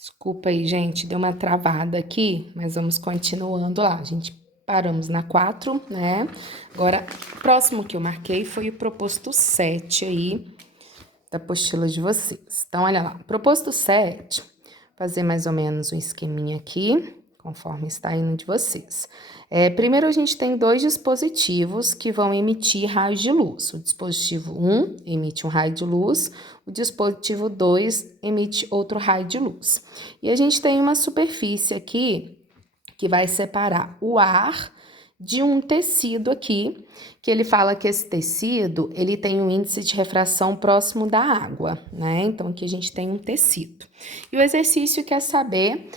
Desculpa aí, gente, deu uma travada aqui, mas vamos continuando lá. A gente paramos na 4, né? Agora, o próximo que eu marquei foi o proposto 7 aí, da apostila de vocês. Então, olha lá, proposto 7, fazer mais ou menos um esqueminha aqui, conforme está indo de vocês. Primeiro, a gente tem dois dispositivos que vão emitir raios de luz. O dispositivo 1 emite um raio de luz, o dispositivo 2 emite outro raio de luz. E a gente tem uma superfície aqui que vai separar o ar de um tecido aqui, que ele fala que esse tecido, ele tem um índice de refração próximo da água, né? Então, aqui a gente tem um tecido. E o exercício quer saber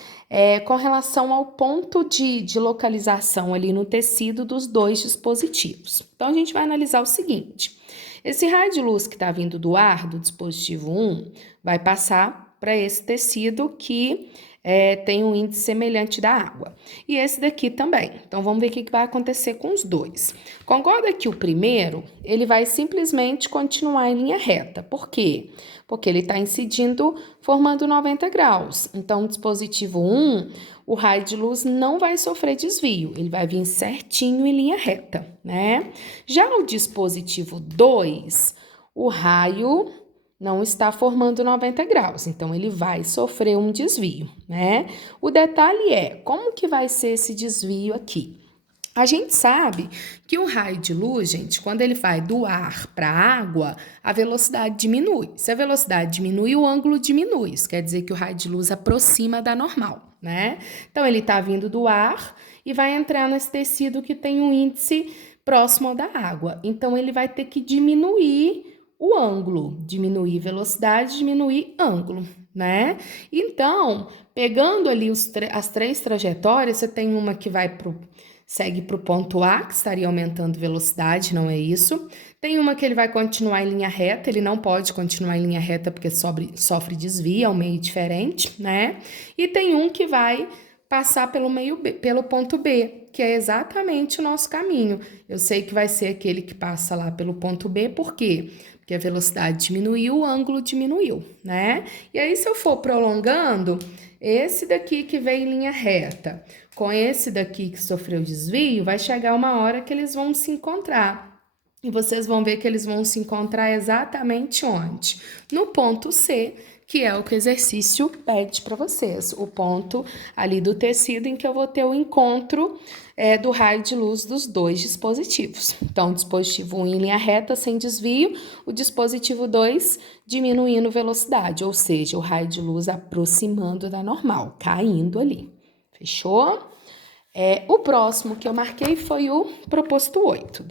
com relação ao ponto de localização ali no tecido dos dois dispositivos. Então, a gente vai analisar o seguinte. Esse raio de luz que está vindo do ar, do dispositivo 1, vai passar para esse tecido que tem um índice semelhante da água. E esse daqui também. Então, vamos ver o que vai acontecer com os dois. Concorda que o primeiro, ele vai simplesmente continuar em linha reta. Por quê? Porque ele está incidindo, formando 90 graus. Então, o dispositivo 1, o raio de luz não vai sofrer desvio. Ele vai vir certinho em linha reta, né? Já o dispositivo 2, o raio não está formando 90 graus, então ele vai sofrer um desvio, né? O detalhe é, como que vai ser esse desvio aqui? A gente sabe que o raio de luz, gente, quando ele vai do ar para a água, a velocidade diminui. Se a velocidade diminui, o ângulo diminui. Isso quer dizer que o raio de luz aproxima da normal, né? Então, ele está vindo do ar e vai entrar nesse tecido que tem um índice próximo ao da água. Então, ele vai ter que diminuir o ângulo, diminuir velocidade, diminuir ângulo, né? Então, pegando ali as três trajetórias, você tem uma que segue para o ponto A, que estaria aumentando velocidade, não é isso. Tem uma que ele vai continuar em linha reta, ele não pode continuar em linha reta porque sofre desvio, é um meio diferente, né? E tem um que vai passar pelo ponto B, que é exatamente o nosso caminho. Eu sei que vai ser aquele que passa lá pelo ponto B, por quê? Porque a velocidade diminuiu, o ângulo diminuiu, né? E aí, se eu for prolongando, esse daqui que veio em linha reta, com esse daqui que sofreu desvio, vai chegar uma hora que eles vão se encontrar. E vocês vão ver que eles vão se encontrar exatamente onde? No ponto C, que é o que o exercício pede para vocês. O ponto ali do tecido em que eu vou ter o encontro do raio de luz dos dois dispositivos. Então, o dispositivo 1 em linha reta, sem desvio, o dispositivo 2 diminuindo velocidade, ou seja, o raio de luz aproximando da normal, caindo ali. Fechou? O próximo que eu marquei foi o proposto 8,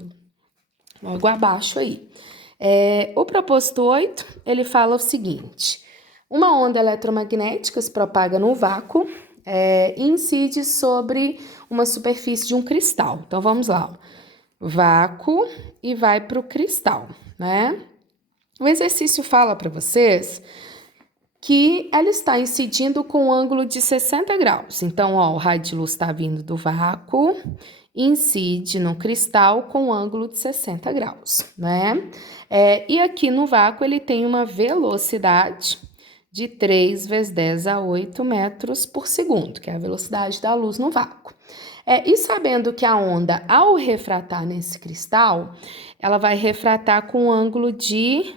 logo abaixo aí. O proposto 8, ele fala o seguinte: uma onda eletromagnética se propaga no vácuo e incide sobre uma superfície de um cristal. Então, vamos lá. Vácuo e vai para o cristal, né? O exercício fala para vocês que ela está incidindo com um ângulo de 60 graus. Então, ó, o raio de luz está vindo do vácuo, incide no cristal com um ângulo de 60 graus, né? E aqui no vácuo ele tem uma velocidade de 3 vezes 10 a 8 metros por segundo, que é a velocidade da luz no vácuo. E sabendo que a onda, ao refratar nesse cristal, ela vai refratar com um ângulo de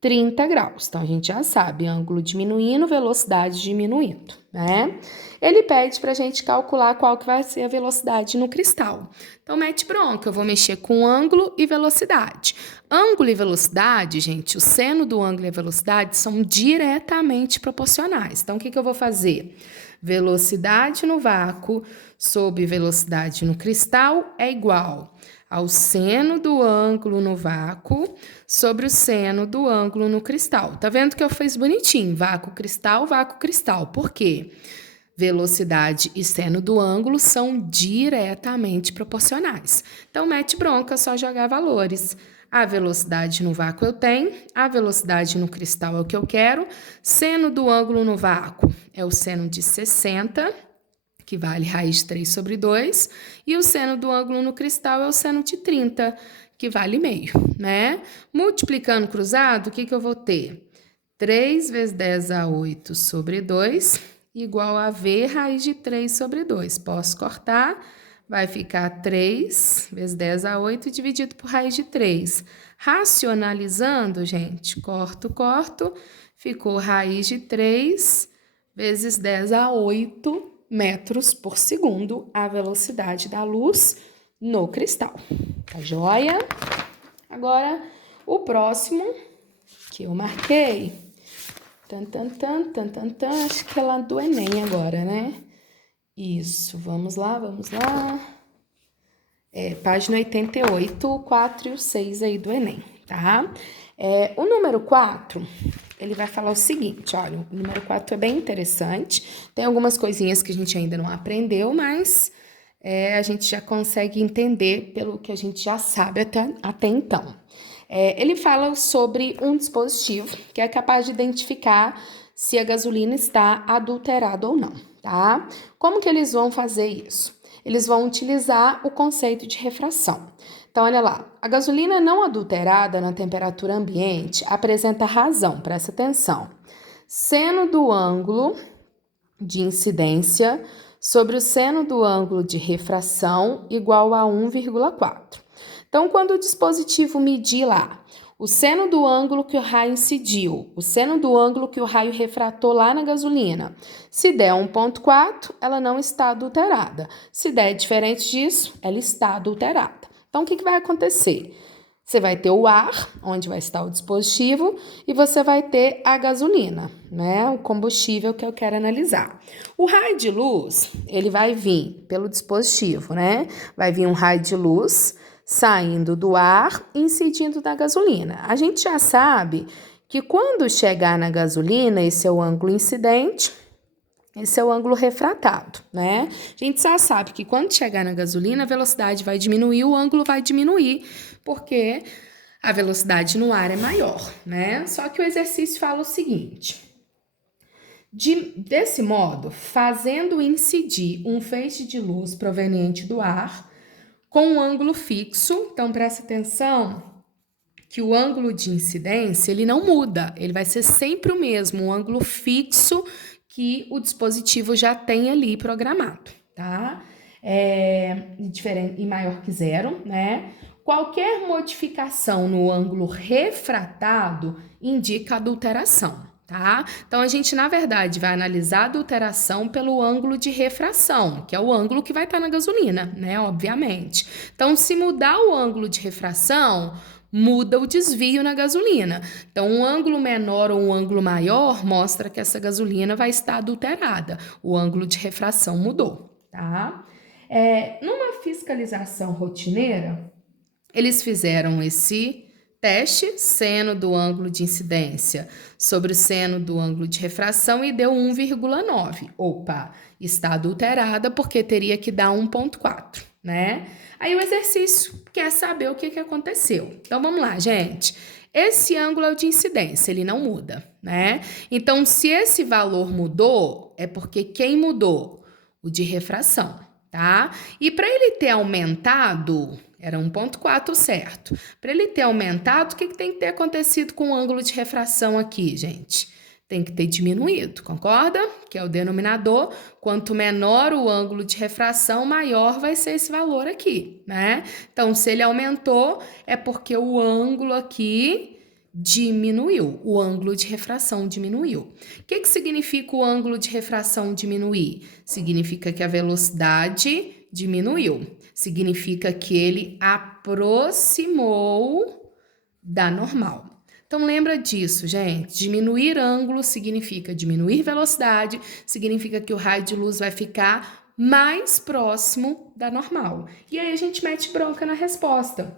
30 graus. Então, a gente já sabe, ângulo diminuindo, velocidade diminuindo, né? Ele pede para a gente calcular qual que vai ser a velocidade no cristal. Então, mete bronca, eu vou mexer com ângulo e velocidade. Ângulo e velocidade, gente, o seno do ângulo e a velocidade são diretamente proporcionais. Então, o que eu vou fazer? Velocidade no vácuo sobre velocidade no cristal é igual ao seno do ângulo no vácuo sobre o seno do ângulo no cristal. Tá vendo que eu fiz bonitinho? Vácuo, cristal, vácuo, cristal. Por quê? Velocidade e seno do ângulo são diretamente proporcionais. Então, mete bronca, só jogar valores. A velocidade no vácuo eu tenho, a velocidade no cristal é o que eu quero. Seno do ângulo no vácuo é o seno de 60, que vale raiz de 3 sobre 2, e o seno do ângulo no cristal é o seno de 30, que vale meio, né? Multiplicando cruzado, o que eu vou ter? 3 vezes 10 a 8 sobre 2, igual a V raiz de 3 sobre 2. Posso cortar, vai ficar 3 vezes 10 a 8 dividido por raiz de 3. Racionalizando, gente, corto, ficou raiz de 3 vezes 10 a 8 metros por segundo, a velocidade da luz no cristal. Tá joia? Agora, o próximo que eu marquei, acho que é lá do Enem agora, né? Isso, vamos lá. Página 88, o 4 e o 6 aí do Enem, tá? O número 4, ele vai falar o seguinte, olha, o número 4 é bem interessante, tem algumas coisinhas que a gente ainda não aprendeu, mas a gente já consegue entender pelo que a gente já sabe até então. Ele fala sobre um dispositivo que é capaz de identificar se a gasolina está adulterada ou não, tá? Como que eles vão fazer isso? Eles vão utilizar o conceito de refração. Então, olha lá, a gasolina não adulterada na temperatura ambiente apresenta razão, presta atenção, seno do ângulo de incidência sobre o seno do ângulo de refração igual a 1,4. Então, quando o dispositivo medir lá o seno do ângulo que o raio incidiu, o seno do ângulo que o raio refratou lá na gasolina, se der 1,4, ela não está adulterada. Se der diferente disso, ela está adulterada. Então, o que vai acontecer? Você vai ter o ar, onde vai estar o dispositivo, e você vai ter a gasolina, né? O combustível que eu quero analisar. O raio de luz, ele vai vir pelo dispositivo, né? Vai vir um raio de luz saindo do ar e incidindo na gasolina. A gente já sabe que quando chegar na gasolina, esse é o ângulo incidente, esse é o ângulo refratado, né? A gente já sabe que quando chegar na gasolina, a velocidade vai diminuir, o ângulo vai diminuir, porque a velocidade no ar é maior, né? Só que o exercício fala o seguinte: desse modo, fazendo incidir um feixe de luz proveniente do ar com um ângulo fixo, então presta atenção que o ângulo de incidência, ele não muda, ele vai ser sempre o mesmo, um ângulo fixo que o dispositivo já tem ali programado, tá? Diferente e maior que 0, né? Qualquer modificação no ângulo refratado indica adulteração, tá? Então, a gente, na verdade, vai analisar a adulteração pelo ângulo de refração, que é o ângulo que vai estar na gasolina, né? Obviamente. Então, se mudar o ângulo de refração, muda o desvio na gasolina. Então, um ângulo menor ou um ângulo maior mostra que essa gasolina vai estar adulterada. O ângulo de refração mudou, tá? Numa fiscalização rotineira, eles fizeram esse teste, seno do ângulo de incidência sobre o seno do ângulo de refração e deu 1,9. Opa, está adulterada porque teria que dar 1,4, né? Aí o exercício quer saber o que aconteceu. Então, vamos lá, gente. Esse ângulo é o de incidência, ele não muda, né? Então, se esse valor mudou, é porque quem mudou? O de refração, tá? E para ele ter aumentado, era 1,4, certo? Para ele ter aumentado, o que tem que ter acontecido com o ângulo de refração aqui, gente? Tem que ter diminuído, concorda? Que é o denominador. Quanto menor o ângulo de refração, maior vai ser esse valor aqui, né? Então, se ele aumentou, é porque o ângulo aqui diminuiu, o ângulo de refração diminuiu. O que significa o ângulo de refração diminuir? Significa que a velocidade diminuiu. Significa que ele aproximou da normal. Então, lembra disso, gente. Diminuir ângulo significa diminuir velocidade, significa que o raio de luz vai ficar mais próximo da normal. E aí a gente mete bronca na resposta.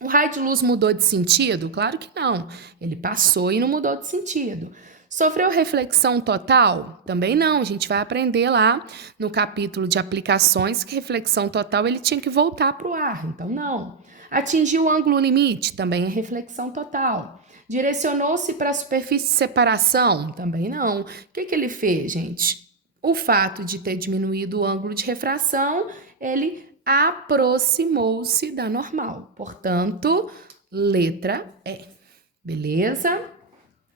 O raio de luz mudou de sentido? Claro que não. Ele passou e não mudou de sentido. Sofreu reflexão total? Também não. A gente vai aprender lá no capítulo de aplicações que reflexão total ele tinha que voltar para o ar. Então, não. Atingiu o ângulo limite? Também é reflexão total. Direcionou-se para a superfície de separação? Também não. O que ele fez, gente? O fato de ter diminuído o ângulo de refração, ele aproximou-se da normal. Portanto, letra E. Beleza?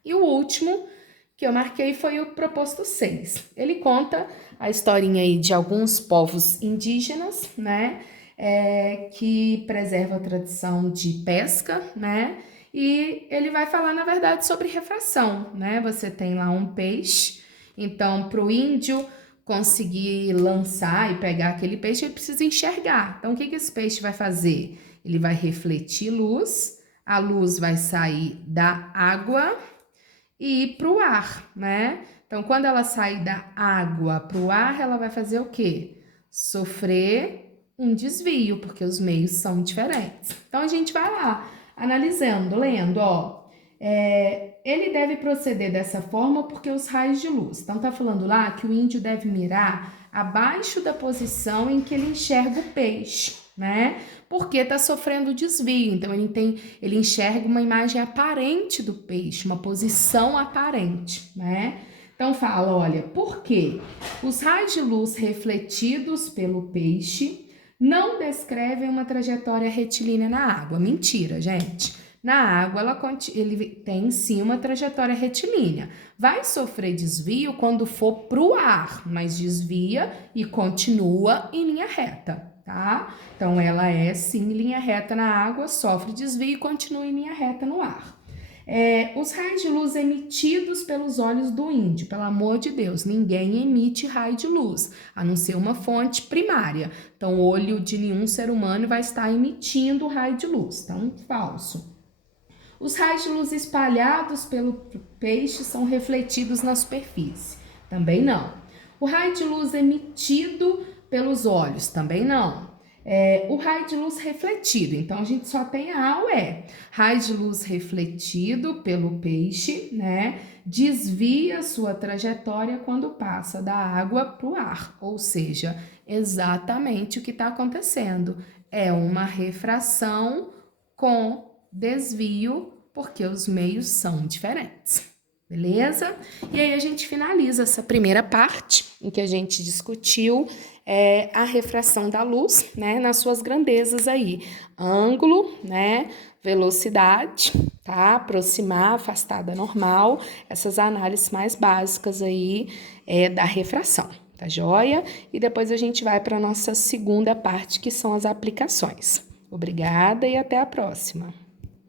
E o último que eu marquei foi o proposto 6. Ele conta a historinha aí de alguns povos indígenas, né, que preserva a tradição de pesca, né, e ele vai falar, na verdade, sobre refração, né, você tem lá um peixe, então, para o índio conseguir lançar e pegar aquele peixe, ele precisa enxergar. Então, o que esse peixe vai fazer? Ele vai refletir luz, a luz vai sair da água e ir para o ar, né? Então, quando ela sair da água para o ar, ela vai fazer o quê? Sofrer um desvio, porque os meios são diferentes. Então, a gente vai lá, analisando, lendo, ó. Ele deve proceder dessa forma porque os raios de luz. Então, tá falando lá que o índio deve mirar abaixo da posição em que ele enxerga o peixe, né? Porque tá sofrendo desvio. Então, ele enxerga uma imagem aparente do peixe, uma posição aparente, né? Então, fala, olha, por quê? Os raios de luz refletidos pelo peixe não descrevem uma trajetória retilínea na água. Mentira, gente. Na água, ele tem sim uma trajetória retilínea. Vai sofrer desvio quando for para o ar, mas desvia e continua em linha reta, tá? Então, ela é sim linha reta na água, sofre desvio e continua em linha reta no ar. Os raios de luz emitidos pelos olhos do índio, pelo amor de Deus, ninguém emite raio de luz, a não ser uma fonte primária. Então, o olho de nenhum ser humano vai estar emitindo raio de luz, então, falso. Os raios de luz espalhados pelo peixe são refletidos na superfície? Também não. O raio de luz emitido pelos olhos? Também não. O raio de luz refletido, então a gente só tem a ou E. Raio de luz refletido pelo peixe, né? Desvia sua trajetória quando passa da água para o ar, ou seja, exatamente o que está acontecendo. É uma refração com desvio, porque os meios são diferentes, beleza? E aí a gente finaliza essa primeira parte, em que a gente discutiu a refração da luz, né, nas suas grandezas aí, ângulo, né, velocidade, tá, aproximar, afastada, normal, essas análises mais básicas aí da refração, tá joia? E depois a gente vai para a nossa segunda parte, que são as aplicações. Obrigada e até a próxima.